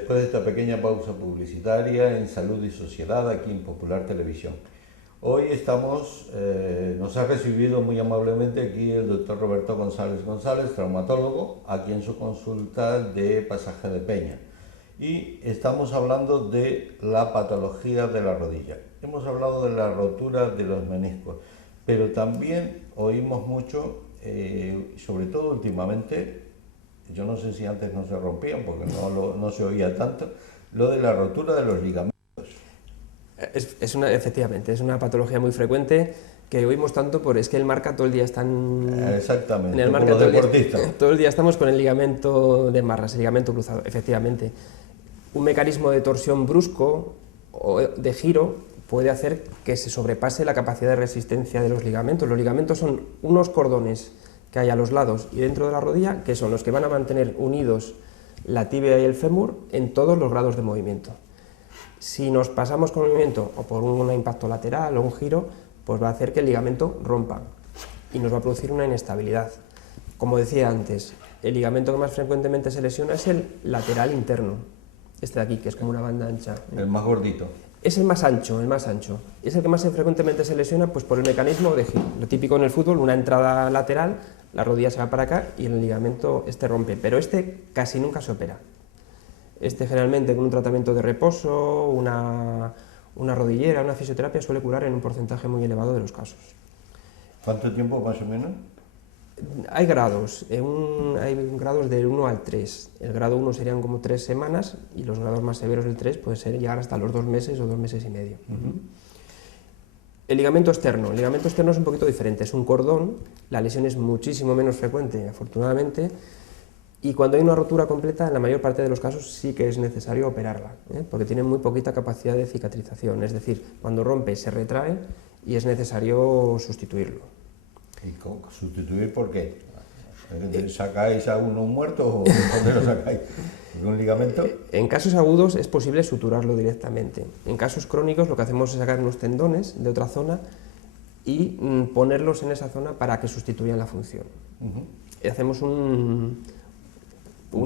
después de esta pequeña pausa publicitaria en Salud y Sociedad aquí en Popular Televisión. Hoy nos ha recibido muy amablemente aquí el doctor Roberto González González, traumatólogo, aquí en su consulta de Pasaje de Peña. Y estamos hablando de la patología de la rodilla. Hemos hablado de la rotura de los meniscos, pero también oímos mucho, sobre todo últimamente, yo no sé si antes no se rompían porque no se oía tanto, lo de la rotura de los ligamentos. Efectivamente, es una patología muy frecuente que oímos tanto es que el marca todo el día están... Exactamente, en el marca como los deportistas. Todo el día estamos con el ligamento de Marras, el ligamento cruzado, efectivamente. Un mecanismo de torsión brusco o de giro puede hacer que se sobrepase la capacidad de resistencia de los ligamentos. Los ligamentos son unos cordones que hay a los lados y dentro de la rodilla, que son los que van a mantener unidos la tibia y el fémur en todos los grados de movimiento. Si nos pasamos con el movimiento o por un impacto lateral o un giro, pues va a hacer que el ligamento rompa y nos va a producir una inestabilidad. Como decía antes, el ligamento que más frecuentemente se lesiona es el lateral interno, este de aquí, que es como una banda ancha. El más gordito. Es el más ancho, el más ancho. Es el que más frecuentemente se lesiona pues, por el mecanismo de giro. Lo típico en el fútbol, una entrada lateral, la rodilla se va para acá y el ligamento rompe, pero este casi nunca se opera. Este generalmente con un tratamiento de reposo, una rodillera, una fisioterapia suele curar en un porcentaje muy elevado de los casos. ¿Cuánto tiempo más o menos? Hay grados, hay grados del 1 al 3. El grado 1 serían como 3 semanas y los grados más severos del 3 pueden llegar hasta los 2 meses o 2 meses y medio. El ligamento externo es un poquito diferente, es un cordón, la lesión es muchísimo menos frecuente, afortunadamente, y cuando hay una rotura completa, en la mayor parte de los casos sí que es necesario operarla, porque tiene muy poquita capacidad de cicatrización, es decir, cuando rompe se retrae y es necesario sustituirlo. ¿Y sustituir por qué? ¿Sacáis a uno muerto o dónde lo sacáis? ¿Un ligamento? En casos agudos es posible suturarlo directamente. En casos crónicos lo que hacemos es sacar unos tendones de otra zona y ponerlos en esa zona para que sustituyan la función. Hacemos un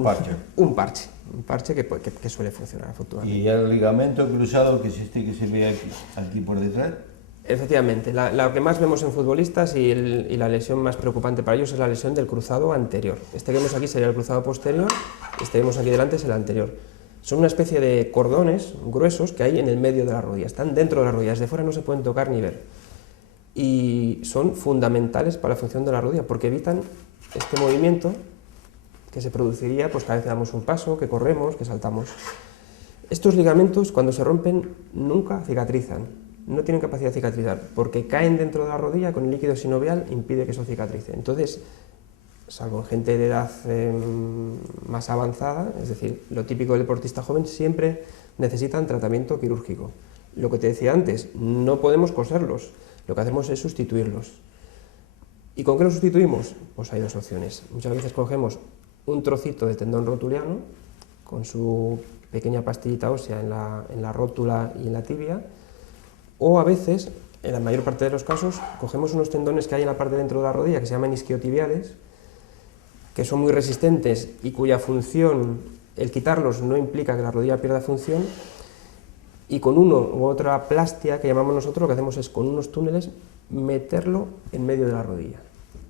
parche. Un parche que suele funcionar afortunadamente. ¿Y el ligamento cruzado que se ve aquí por detrás? Efectivamente, lo que más vemos en futbolistas y la lesión más preocupante para ellos es la lesión del cruzado anterior. Este que vemos aquí sería el cruzado posterior, este que vemos aquí delante es el anterior. Son una especie de cordones gruesos que hay en el medio de la rodilla, están dentro de la rodilla, desde fuera no se pueden tocar ni ver. Y son fundamentales para la función de la rodilla porque evitan este movimiento que se produciría pues, cada vez que damos un paso, que corremos, que saltamos. Estos ligamentos, cuando se rompen, nunca cicatrizan. No tienen capacidad de cicatrizar, porque caen dentro de la rodilla con el líquido sinovial, impide que eso cicatrice. Entonces, salvo en gente de edad más avanzada, es decir, lo típico del deportista joven, siempre necesitan tratamiento quirúrgico. Lo que te decía antes, no podemos coserlos, lo que hacemos es sustituirlos. ¿Y con qué los sustituimos? Pues hay dos opciones. Muchas veces cogemos un trocito de tendón rotuliano, con su pequeña pastillita ósea en la rótula y en la tibia, o a veces, en la mayor parte de los casos, cogemos unos tendones que hay en la parte de dentro de la rodilla que se llaman isquiotibiales, que son muy resistentes y cuya función, el quitarlos no implica que la rodilla pierda función, y con uno u otra plastia que llamamos nosotros, lo que hacemos es con unos túneles meterlo en medio de la rodilla.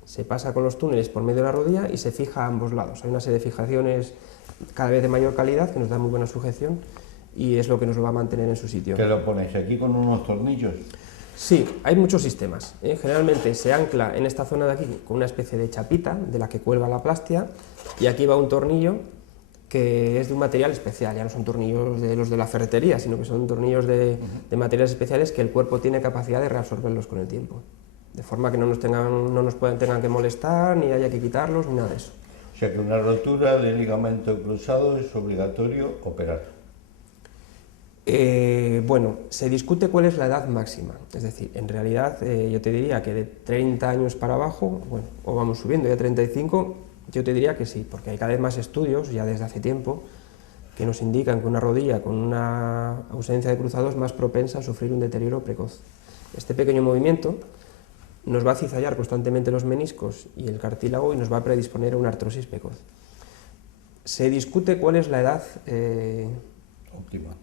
Se pasa con los túneles por medio de la rodilla y se fija a ambos lados. Hay una serie de fijaciones cada vez de mayor calidad que nos da muy buena sujeción y es lo que nos lo va a mantener en su sitio. ¿Qué lo ponéis aquí con unos tornillos? Sí, hay muchos sistemas. Generalmente se ancla en esta zona de aquí con una especie de chapita de la que cuelga la plastia y aquí va un tornillo que es de un material especial, ya no son tornillos de los de la ferretería, sino que son tornillos de materiales especiales que el cuerpo tiene capacidad de reabsorberlos con el tiempo, de forma que no nos tengan que molestar, ni haya que quitarlos, ni nada de eso. O sea que una rotura de ligamento cruzado es obligatorio operar. Bueno, se discute cuál es la edad máxima, es decir, en realidad yo te diría que de 30 años para abajo, bueno, o vamos subiendo ya a 35, yo te diría que sí, porque hay cada vez más estudios, ya desde hace tiempo, que nos indican que una rodilla con una ausencia de cruzado es más propensa a sufrir un deterioro precoz. Este pequeño movimiento nos va a cizallar constantemente los meniscos y el cartílago y nos va a predisponer a una artrosis precoz. Se discute cuál es la edad Óptima.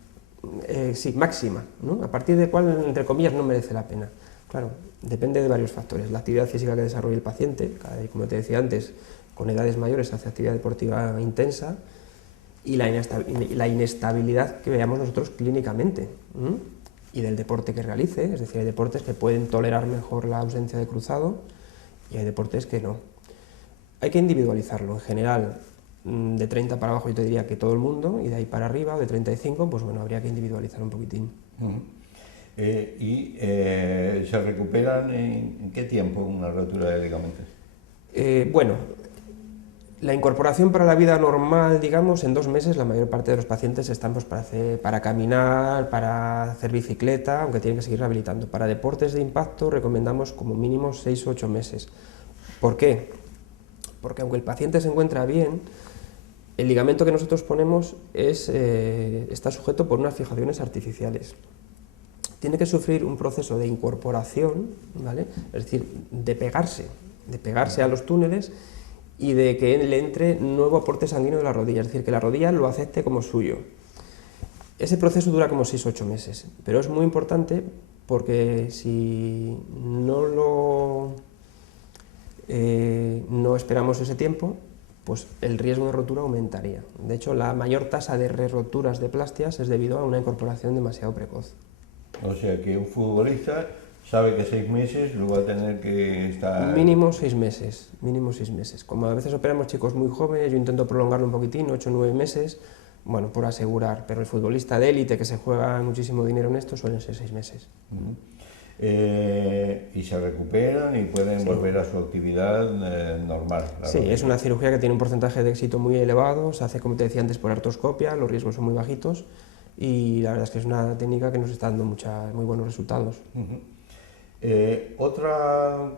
sí, máxima, ¿no? A partir de cuál, entre comillas, no merece la pena. Claro, depende de varios factores. La actividad física que desarrolle el paciente, como te decía antes, con edades mayores hace actividad deportiva intensa, y la inestabilidad que veamos nosotros clínicamente, ¿m? Y del deporte que realice, es decir, hay deportes que pueden tolerar mejor la ausencia de cruzado y hay deportes que no. Hay que individualizarlo, en general, de 30 para abajo yo te diría que todo el mundo, y de ahí para arriba, o de 35, pues bueno, habría que individualizar un poquitín. ¿Se recuperan en qué tiempo una rotura de ligamentos? Bueno, la incorporación para la vida normal, digamos, en 2 meses la mayor parte de los pacientes están pues, para caminar, para hacer bicicleta, aunque tienen que seguir rehabilitando. Para deportes de impacto recomendamos como mínimo 6 o 8 meses. ¿Por qué? Porque aunque el paciente se encuentra bien, el ligamento que nosotros ponemos está sujeto por unas fijaciones artificiales. Tiene que sufrir un proceso de incorporación, ¿vale? Es decir, de pegarse a los túneles y de que le entre nuevo aporte sanguíneo de la rodilla, es decir, que la rodilla lo acepte como suyo. Ese proceso dura como 6 o 8 meses, pero es muy importante porque si no esperamos ese tiempo, pues el riesgo de rotura aumentaría. De hecho, la mayor tasa de re-roturas de plastias es debido a una incorporación demasiado precoz. O sea que un futbolista sabe que 6 meses lo va a tener que estar... Mínimo 6 meses, mínimo 6 meses. Como a veces operamos chicos muy jóvenes, yo intento prolongarlo un poquitín, 8 o 9 meses, bueno, por asegurar, pero el futbolista de élite que se juega muchísimo dinero en esto suelen ser 6 meses. Y se recuperan y pueden volver a su actividad normal. Sí, es una cirugía que tiene un porcentaje de éxito muy elevado, se hace, como te decía antes, por artroscopia, los riesgos son muy bajitos y la verdad es que es una técnica que nos está dando muy buenos resultados. Otra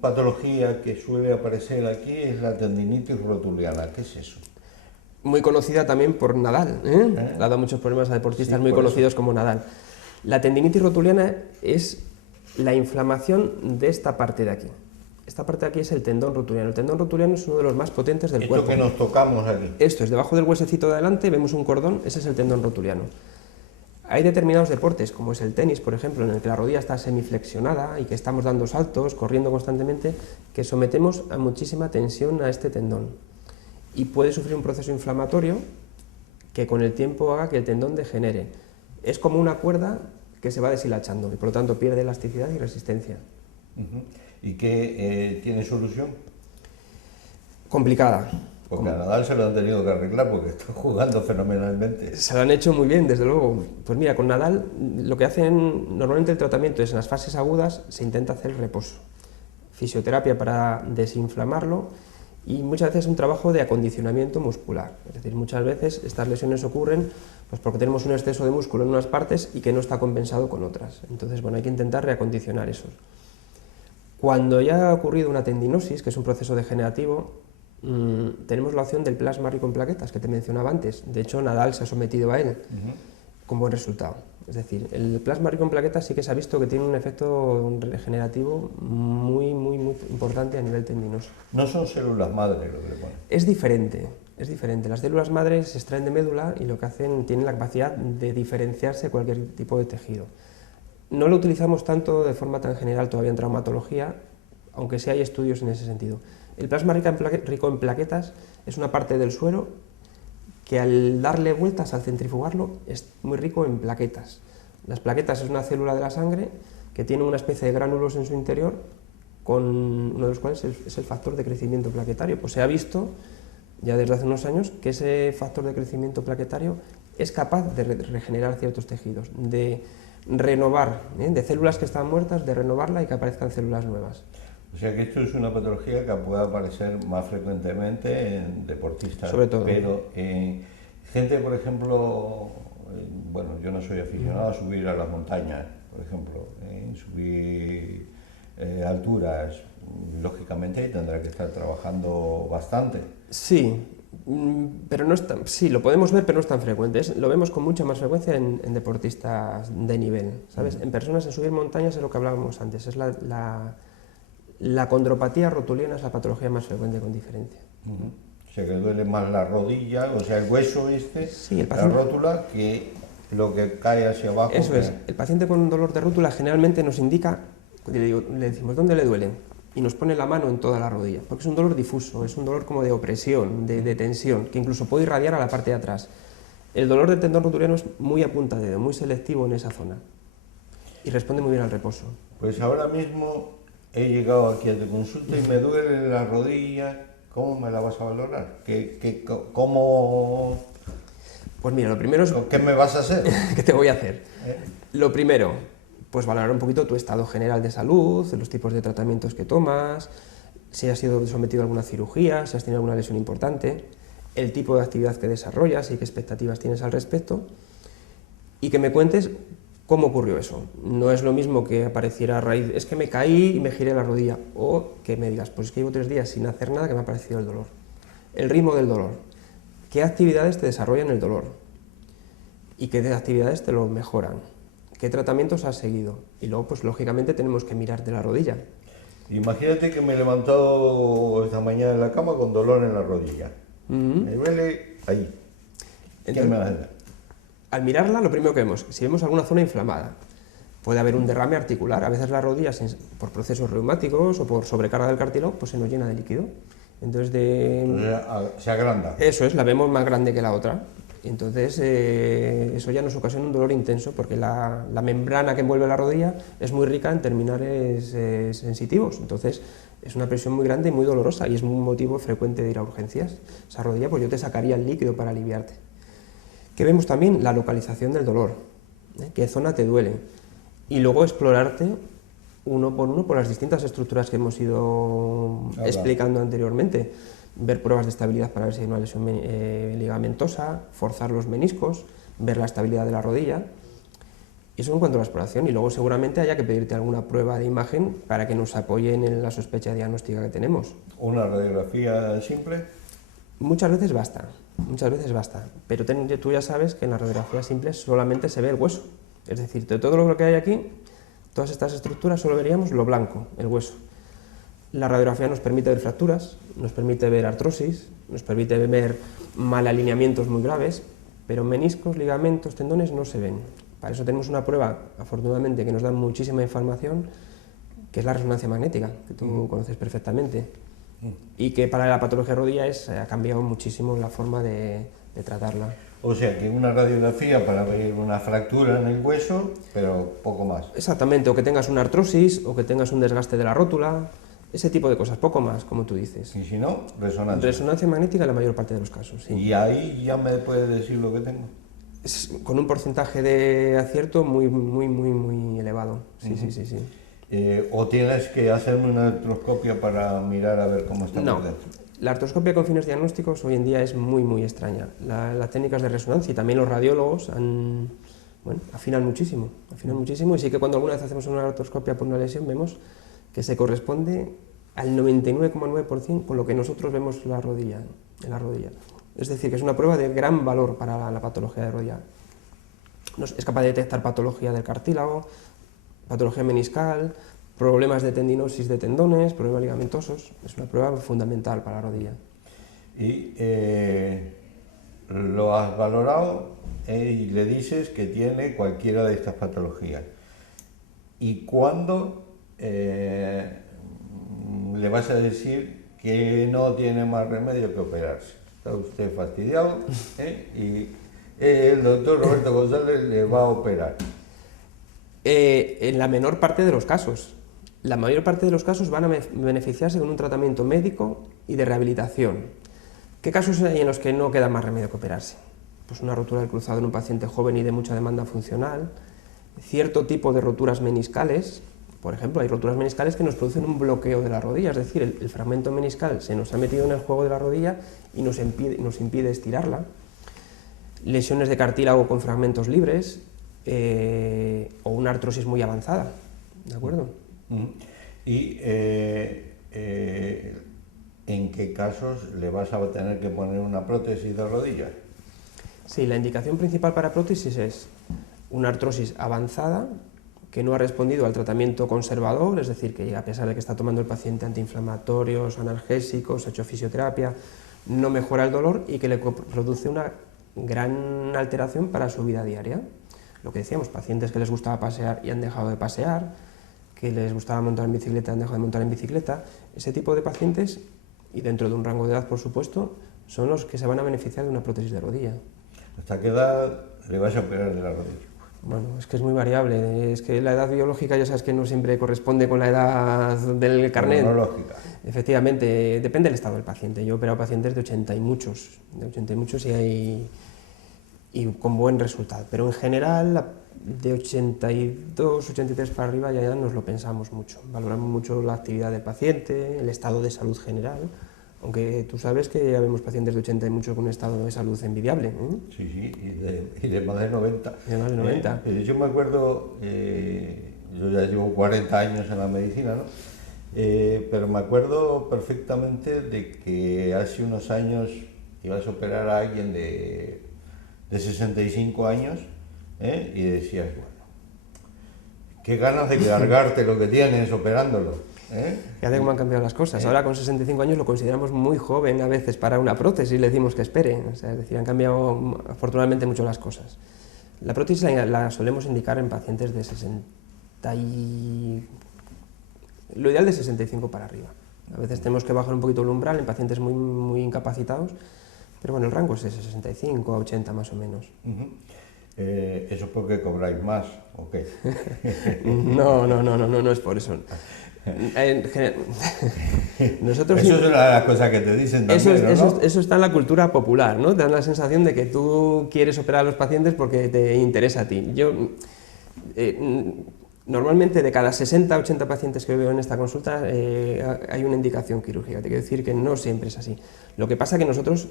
patología que suele aparecer aquí es la tendinitis rotuliana. ¿Qué es eso? Muy conocida también por Nadal, Le ha dado muchos problemas a deportistas muy conocidos como Nadal. La tendinitis rotuliana es la inflamación de esta parte de aquí. Esta parte de aquí es el tendón rotuliano. El tendón rotuliano es uno de los más potentes del cuerpo. Esto que nos tocamos aquí. Esto es, debajo del huesecito de adelante vemos un cordón, ese es el tendón rotuliano. Hay determinados deportes, como es el tenis, por ejemplo, en el que la rodilla está semiflexionada y que estamos dando saltos, corriendo constantemente, que sometemos a muchísima tensión a este tendón. Y puede sufrir un proceso inflamatorio que con el tiempo haga que el tendón degenere. Es como una cuerda que se va deshilachando y por lo tanto pierde elasticidad y resistencia. ¿Y qué tiene solución? Complicada. Porque a Nadal se lo han tenido que arreglar porque está jugando fenomenalmente. Se lo han hecho muy bien, desde luego. Pues mira, con Nadal lo que hacen normalmente el tratamiento es en las fases agudas se intenta hacer reposo, fisioterapia para desinflamarlo y muchas veces un trabajo de acondicionamiento muscular. Es decir, muchas veces estas lesiones ocurren pues porque tenemos un exceso de músculo en unas partes y que no está compensado con otras. Entonces, bueno, hay que intentar reacondicionar esos. Cuando ya ha ocurrido una tendinosis, que es un proceso degenerativo, tenemos la opción del plasma rico en plaquetas que te mencionaba antes. De hecho, Nadal se ha sometido a él con buen resultado. Es decir, el plasma rico en plaquetas sí que se ha visto que tiene un efecto regenerativo muy importante a nivel tendinoso. No son células madre lo que le ponen. Es diferente. Las células madres se extraen de médula y lo que hacen, tienen la capacidad de diferenciarse de cualquier tipo de tejido. No lo utilizamos tanto de forma tan general todavía en traumatología, aunque sí hay estudios en ese sentido. El plasma rico en plaquetas es una parte del suero que al darle vueltas, al centrifugarlo, es muy rico en plaquetas. Las plaquetas es una célula de la sangre que tiene una especie de gránulos en su interior, con uno de los cuales es el factor de crecimiento plaquetario. Pues se ha visto ya desde hace unos años que ese factor de crecimiento plaquetario es capaz de regenerar ciertos tejidos, de renovar, de células que están muertas, de renovarla y que aparezcan células nuevas. O sea que esto es una patología que puede aparecer más frecuentemente en deportistas. Sobre todo. Pero en gente, por ejemplo, bueno, yo no soy aficionado a subir a las montañas, por ejemplo, subir alturas, lógicamente ahí tendrá que estar trabajando bastante. Sí, pero no es tan, sí, lo podemos ver, pero no es tan frecuente. Lo vemos con mucha más frecuencia en deportistas de nivel, ¿sabes? En personas en subir montañas es lo que hablábamos antes, es la condropatía rotuliana es la patología más frecuente con diferencia. O sea, que duele más la rodilla, o sea, el hueso Sí, el la paciente, rótula, que lo que cae hacia abajo. eso que- es, el paciente con dolor de rótula generalmente nos indica, le decimos dónde le duele y nos pone la mano en toda la rodilla, porque es un dolor difuso, es un dolor como de opresión, de tensión, que incluso puede irradiar a la parte de atrás. El dolor del tendón rotuliano es muy a punta de dedo, muy selectivo en esa zona y responde muy bien al reposo. Pues ahora mismo he llegado aquí a tu consulta y me duele la rodilla. ¿Cómo me la vas a valorar? ¿Cómo, Pues mira, lo primero es qué me vas a hacer? ¿qué te voy a hacer? ¿Eh? Lo primero, pues valorar un poquito tu estado general de salud, los tipos de tratamientos que tomas, si has sido sometido a alguna cirugía, si has tenido alguna lesión importante, el tipo de actividad que desarrollas y qué expectativas tienes al respecto, y que me cuentes cómo ocurrió eso. No es lo mismo que apareciera a raíz, es que me caí y me giré la rodilla, o que me digas, pues es que llevo 3 días sin hacer nada que me ha aparecido el dolor. El ritmo del dolor, qué actividades te desarrollan el dolor y qué actividades te lo mejoran, qué tratamientos has seguido, y luego pues lógicamente tenemos que mirarte la rodilla. Imagínate que me he levantado esta mañana en la cama con dolor en la rodilla. Me duele ahí. ¿Qué Entonces, me vas a hacer? al mirarla, lo primero que vemos, si vemos alguna zona inflamada, puede haber un derrame articular, a veces la rodilla, por procesos reumáticos o por sobrecarga del cartílago, pues se nos llena de líquido. Entonces, O sea, se agranda. eso es, la vemos más grande que la otra. Entonces, eso ya nos ocasiona un dolor intenso, porque la membrana que envuelve la rodilla es muy rica en terminales sensitivos. Entonces, es una presión muy grande y muy dolorosa, y es un motivo frecuente de ir a urgencias. Esa rodilla, pues yo te sacaría el líquido para aliviarte. Que vemos también la localización del dolor, qué zona te duele, y luego explorarte uno por las distintas estructuras que hemos ido explicando anteriormente, ver pruebas de estabilidad para ver si hay una lesión ligamentosa, forzar los meniscos, ver la estabilidad de la rodilla. Eso en cuanto a la exploración, y luego seguramente haya que pedirte alguna prueba de imagen para que nos apoyen en la sospecha diagnóstica que tenemos. Una radiografía simple. Muchas veces basta, pero tú ya sabes que en la radiografía simple solamente se ve el hueso, es decir, de todo lo que hay aquí, todas estas estructuras solo veríamos lo blanco, el hueso. La radiografía nos permite ver fracturas, nos permite ver artrosis, nos permite ver malalineamientos muy graves, pero meniscos, ligamentos, tendones no se ven. Para eso tenemos una prueba, afortunadamente, que nos da muchísima información, que es la resonancia magnética, que tú conoces perfectamente, y que para la patología de rodilla ha cambiado muchísimo la forma de tratarla. O sea, que una radiografía para ver una fractura en el hueso, pero poco más. Exactamente, o que tengas una artrosis, o que tengas un desgaste de la rótula, ese tipo de cosas, poco más, como tú dices. Y si no, resonancia. Resonancia magnética en la mayor parte de los casos, sí. Y ahí ya me puedes decir lo que tengo. Con un porcentaje de acierto muy elevado. Sí, sí, sí, sí. ¿O tienes que hacerme una artroscopia para mirar a ver cómo está No, por dentro? la artroscopia con fines diagnósticos hoy en día es muy extraña. Las técnicas de resonancia y también los radiólogos afinan muchísimo, y sí que cuando alguna vez hacemos una artroscopia por una lesión vemos que se corresponde al 99,9% con lo que nosotros vemos en la rodilla. Es decir, que es una prueba de gran valor para la patología de rodilla. Es capaz de detectar patología del cartílago, patología meniscal, problemas de tendinosis de tendones, problemas ligamentosos. Es una prueba fundamental para la rodilla. Y lo has valorado y le dices que tiene cualquiera de estas patologías. ¿Y cuándo le vas a decir que no tiene más remedio que operarse? Está usted fastidiado y el doctor Roberto González le va a operar. En la menor parte de los casos. La mayor parte de los casos van a beneficiarse con un tratamiento médico y de rehabilitación. ¿Qué casos hay en los que no queda más remedio que operarse? Pues una rotura del cruzado en un paciente joven y de mucha demanda funcional, cierto tipo de roturas meniscales. Por ejemplo, hay roturas meniscales que nos producen un bloqueo de la rodilla, es decir, el fragmento meniscal se nos ha metido en el juego de la rodilla y nos impide estirarla. Lesiones de cartílago con fragmentos libres o una artrosis muy avanzada, ¿de acuerdo? ¿Y en qué casos le vas a tener que poner una prótesis de rodilla? Sí, la indicación principal para prótesis es una artrosis avanzada que no ha respondido al tratamiento conservador, es decir, que a pesar de que está tomando el paciente antiinflamatorios, analgésicos, ha hecho fisioterapia, no mejora el dolor y que le produce una gran alteración para su vida diaria. Lo que decíamos, pacientes que les gustaba pasear y han dejado de pasear, que les gustaba montar en bicicleta y han dejado de montar en bicicleta, ese tipo de pacientes, y dentro de un rango de edad por supuesto, son los que se van a beneficiar de una prótesis de rodilla. ¿Hasta qué edad le vas a operar de la rodilla? Bueno, es que es muy variable, es que la edad biológica ya sabes que no siempre corresponde con la edad del carnet. Cronológica. Efectivamente, depende del estado del paciente. Yo he operado pacientes de 80 y muchos y con buen resultado, pero en general de 82, 83 para arriba ya nos lo pensamos mucho, valoramos mucho la actividad del paciente, el estado de salud general, aunque tú sabes que ya vemos pacientes de 80 y muchos con un estado de salud envidiable. Sí, sí, y de más de 90. De más de 90. Yo me acuerdo, yo ya llevo 40 años en la medicina, ¿no? Pero me acuerdo perfectamente de que hace unos años ibas a operar a alguien de 65 años, y decías, bueno, qué ganas de cargarte lo que tienes operándolo. Fíjate cómo han cambiado las cosas. Ahora con 65 años lo consideramos muy joven a veces para una prótesis y le decimos que espere. O sea, es decir, han cambiado afortunadamente mucho las cosas. La prótesis la solemos indicar en pacientes de 60 y... Lo ideal de 65 para arriba. A veces tenemos que bajar un poquito el umbral en pacientes muy, muy incapacitados, pero bueno, el rango es de 65 a 80 más o menos. ¿Eso es porque cobráis más o qué? No es por eso. Nosotros eso es una de las cosas que te dicen también, eso está en la cultura popular, ¿no? Te dan la sensación de que tú quieres operar a los pacientes porque te interesa a ti. Normalmente de cada 60 a 80 pacientes que veo en esta consulta hay una indicación quirúrgica. Te quiero decir que no siempre es así. Lo que pasa es que nosotros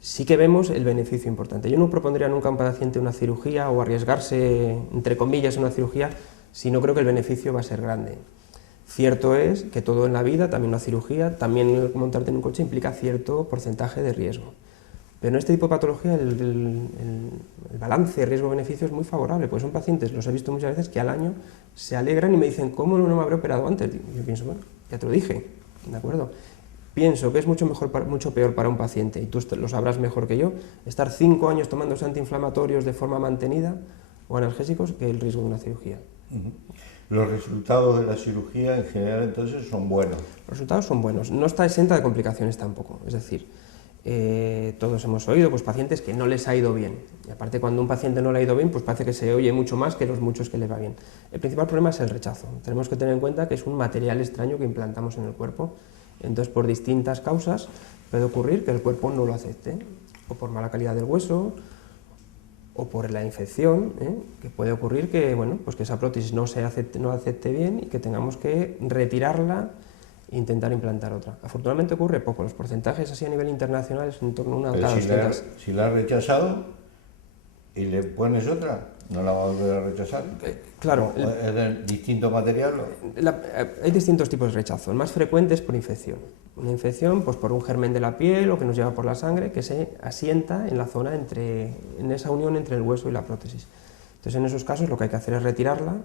sí que vemos el beneficio importante. Yo no propondría nunca a un paciente una cirugía o arriesgarse, entre comillas, una cirugía si no creo que el beneficio va a ser grande. Cierto es que todo en la vida, también una cirugía, también montarte en un coche implica cierto porcentaje de riesgo. Pero en este tipo de patología el balance riesgo-beneficio es muy favorable, pues son pacientes, los he visto muchas veces, que al año se alegran y me dicen, ¿cómo no me habré operado antes? Y yo pienso, bueno, ya te lo dije, ¿de acuerdo? Pienso que es mucho peor para un paciente, y tú lo sabrás mejor que yo, estar 5 años tomando antiinflamatorios de forma mantenida o analgésicos que el riesgo de una cirugía. Los resultados de la cirugía en general entonces son buenos. Los resultados son buenos, no está exenta de complicaciones tampoco, es decir, todos hemos oído pues, pacientes que no les ha ido bien, y aparte cuando un paciente no le ha ido bien, pues parece que se oye mucho más que los muchos que le va bien. El principal problema es el rechazo, tenemos que tener en cuenta que es un material extraño que implantamos en el cuerpo, entonces por distintas causas puede ocurrir que el cuerpo no lo acepte, o por mala calidad del hueso, o por la infección, que puede ocurrir que, bueno, pues que esa prótesis no acepte bien y que tengamos que retirarla e intentar implantar otra. Afortunadamente ocurre poco, los porcentajes así a nivel internacional es en torno a una cada 200. Si la has rechazado y le pones otra, ¿no la va a volver a rechazar? Claro. ¿Es de distinto material? Hay distintos tipos de rechazo. El más frecuente es por infección. Una infección pues por un germen de la piel o que nos lleva por la sangre que se asienta en la zona en esa unión entre el hueso y la prótesis. Entonces en esos casos lo que hay que hacer es retirarla,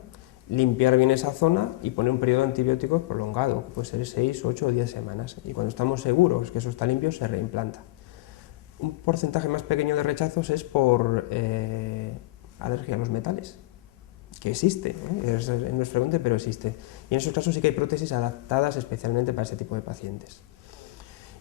limpiar bien esa zona y poner un periodo de antibióticos prolongado, que puede ser 6, 8 o 10 semanas. Y cuando estamos seguros que eso está limpio, se reimplanta. Un porcentaje más pequeño de rechazos es por alergia a los metales, que existe, no es frecuente, pero existe. Y en esos casos sí que hay prótesis adaptadas especialmente para ese tipo de pacientes.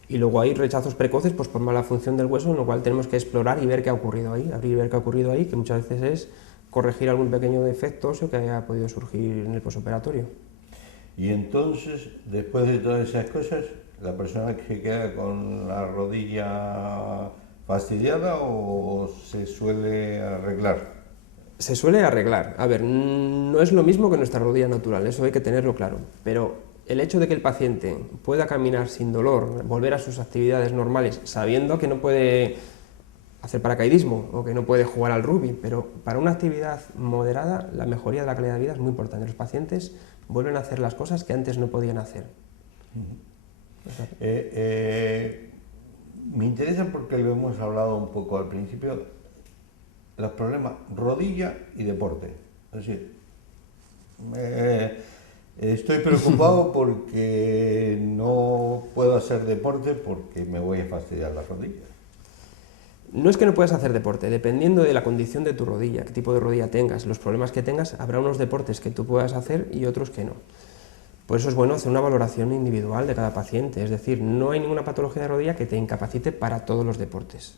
Y luego hay rechazos precoces pues, por mala función del hueso, en lo cual tenemos que explorar y ver qué ha ocurrido ahí, abrir y ver qué ha ocurrido ahí, que muchas veces es corregir algún pequeño defecto óseo que haya podido surgir en el posoperatorio. Y entonces, después de todas esas cosas, ¿la persona que queda con la rodilla fastidiada o se suele arreglar? Se suele arreglar. A ver, no es lo mismo que nuestra rodilla natural, eso hay que tenerlo claro, pero el hecho de que el paciente pueda caminar sin dolor, volver a sus actividades normales, sabiendo que no puede hacer paracaidismo o que no puede jugar al rugby, pero para una actividad moderada la mejoría de la calidad de vida es muy importante. Los pacientes vuelven a hacer las cosas que antes no podían hacer. Me interesa porque lo hemos hablado un poco al principio, los problemas rodilla y deporte. Es decir, Estoy preocupado porque no puedo hacer deporte porque me voy a fastidiar la rodilla. No es que no puedas hacer deporte, dependiendo de la condición de tu rodilla, qué tipo de rodilla tengas, los problemas que tengas, habrá unos deportes que tú puedas hacer y otros que no. Por eso es bueno hacer una valoración individual de cada paciente, es decir, no hay ninguna patología de rodilla que te incapacite para todos los deportes.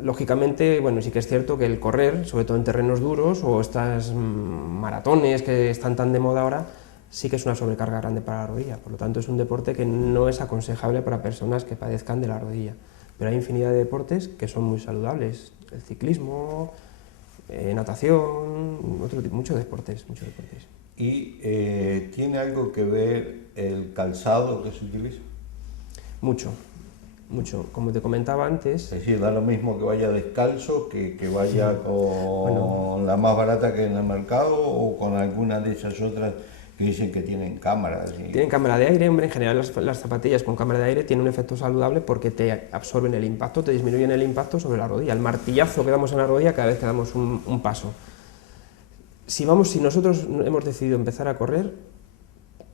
Lógicamente, bueno, sí que es cierto que el correr, sobre todo en terrenos duros o estas maratones que están tan de moda ahora, sí que es una sobrecarga grande para la rodilla, por lo tanto es un deporte que no es aconsejable para personas que padezcan de la rodilla. Pero hay infinidad de deportes que son muy saludables, el ciclismo, natación, muchos deportes, muchos deportes. ¿Y tiene algo que ver el calzado que se utiliza? Mucho, mucho. Como te comentaba antes... Es decir, da lo mismo que vaya descalzo que vaya con la más barata que en el mercado o con alguna de esas otras que dicen que tienen cámaras. Tienen cámara de aire, hombre, en general las zapatillas con cámara de aire tienen un efecto saludable porque te absorben el impacto, te disminuyen el impacto sobre la rodilla, el martillazo que damos en la rodilla cada vez que damos un paso. Si nosotros hemos decidido empezar a correr,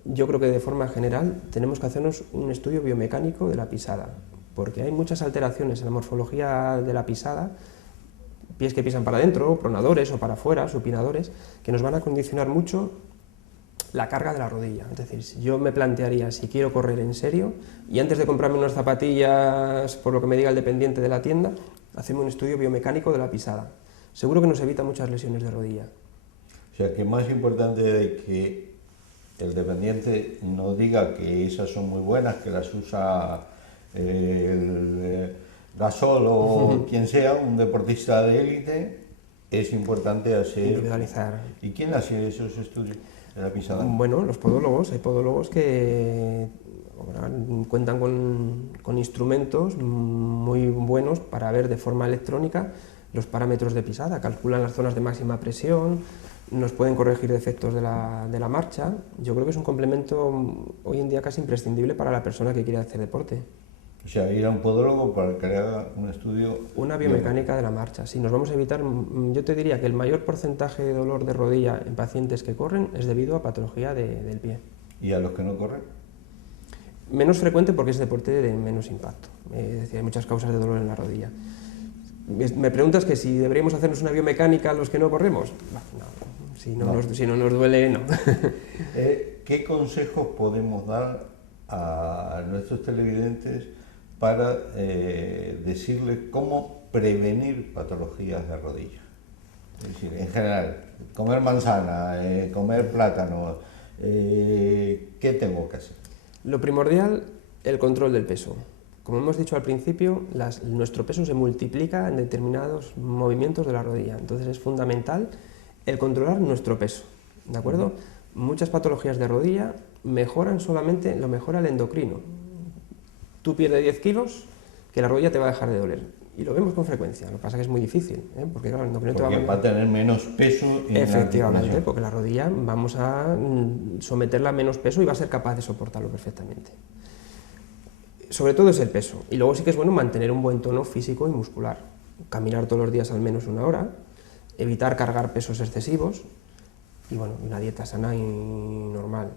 yo creo que de forma general tenemos que hacernos un estudio biomecánico de la pisada, porque hay muchas alteraciones en la morfología de la pisada, pies que pisan para adentro, pronadores o para afuera, supinadores, que nos van a condicionar mucho la carga de la rodilla. Es decir, si yo me plantearía si quiero correr en serio y antes de comprarme unas zapatillas, por lo que me diga el dependiente de la tienda, hacerme un estudio biomecánico de la pisada. Seguro que nos evita muchas lesiones de rodilla. O sea, que más importante de que el dependiente no diga que esas son muy buenas, que las usa el Gasol o quien sea, un deportista de élite, es importante hacer... Individualizar. ¿Y quién hace esos estudios de la pisada? Bueno, los podólogos. Hay podólogos que cuentan con instrumentos muy buenos para ver de forma electrónica los parámetros de pisada, calculan las zonas de máxima presión, nos pueden corregir defectos de la marcha. Yo creo que es un complemento hoy en día casi imprescindible para la persona que quiere hacer deporte. O sea, ir a un podólogo para que haga un estudio... Una biomecánica de la marcha. Sí, nos vamos a evitar, yo te diría que el mayor porcentaje de dolor de rodilla en pacientes que corren es debido a patología del pie. ¿Y a los que no corren? Menos frecuente porque es deporte de menos impacto. Es decir, hay muchas causas de dolor en la rodilla. Me preguntas que si deberíamos hacernos una biomecánica a los que no corremos. No, si no nos duele, no. ¿Qué consejos podemos dar a nuestros televidentes para decirles cómo prevenir patologías de rodilla? Es decir, en general, comer manzana, comer plátano, ¿qué tengo que hacer? Lo primordial, el control del peso. Como hemos dicho al principio, nuestro peso se multiplica en determinados movimientos de la rodilla, entonces es fundamental el controlar nuestro peso, ¿de acuerdo? Muchas patologías de rodilla lo mejora el endocrino. Tú pierdes 10 kilos, que la rodilla te va a dejar de doler. Y lo vemos con frecuencia, lo que pasa es que es muy difícil, porque claro, el endocrino te va a tener menos peso. Efectivamente, porque la rodilla vamos a someterla a menos peso y va a ser capaz de soportarlo perfectamente. Sobre todo es el peso. Y luego sí que es bueno mantener un buen tono físico y muscular. Caminar todos los días al menos 1 hora, evitar cargar pesos excesivos y bueno, una dieta sana y normal.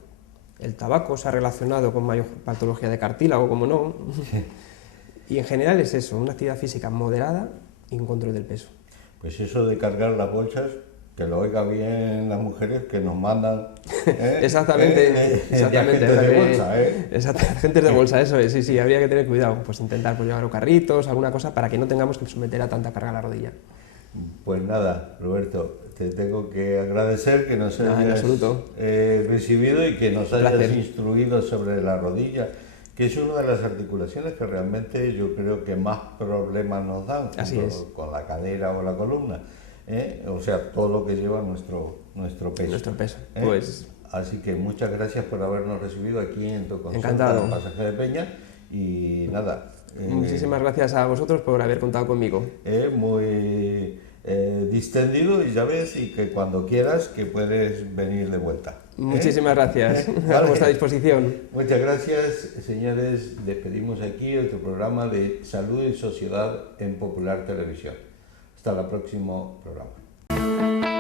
El tabaco se ha relacionado con mayor patología de cartílago, como no. Sí. Y en general es eso, una actividad física moderada y un control del peso. Pues eso de cargar las bolsas, que lo oiga bien las mujeres que nos mandan. Exactamente. Gente de bolsa, Exactamente, gente de bolsa, eso es, sí, habría que tener cuidado, pues intentar llevar carritos, alguna cosa, para que no tengamos que someter a tanta carga a la rodilla. Pues nada, Roberto, te tengo que agradecer que nos hayas recibido y que nos hayas instruido sobre la rodilla, que es una de las articulaciones que realmente yo creo que más problemas nos dan, con la cadera o la columna. O sea, todo lo que lleva nuestro peso. Nuestro peso, pues... Así que muchas gracias por habernos recibido aquí en tu consulta. Encantado. En Pasaje de Peña. Y nada... Muchísimas gracias a vosotros por haber contado conmigo. Muy distendido, y ya ves, y que cuando quieras que puedes venir de vuelta. Muchísimas gracias. Vale. A vuestra disposición. Muchas gracias, señores. Despedimos aquí otro programa de Salud y Sociedad en Popular Televisión. Hasta el próximo programa.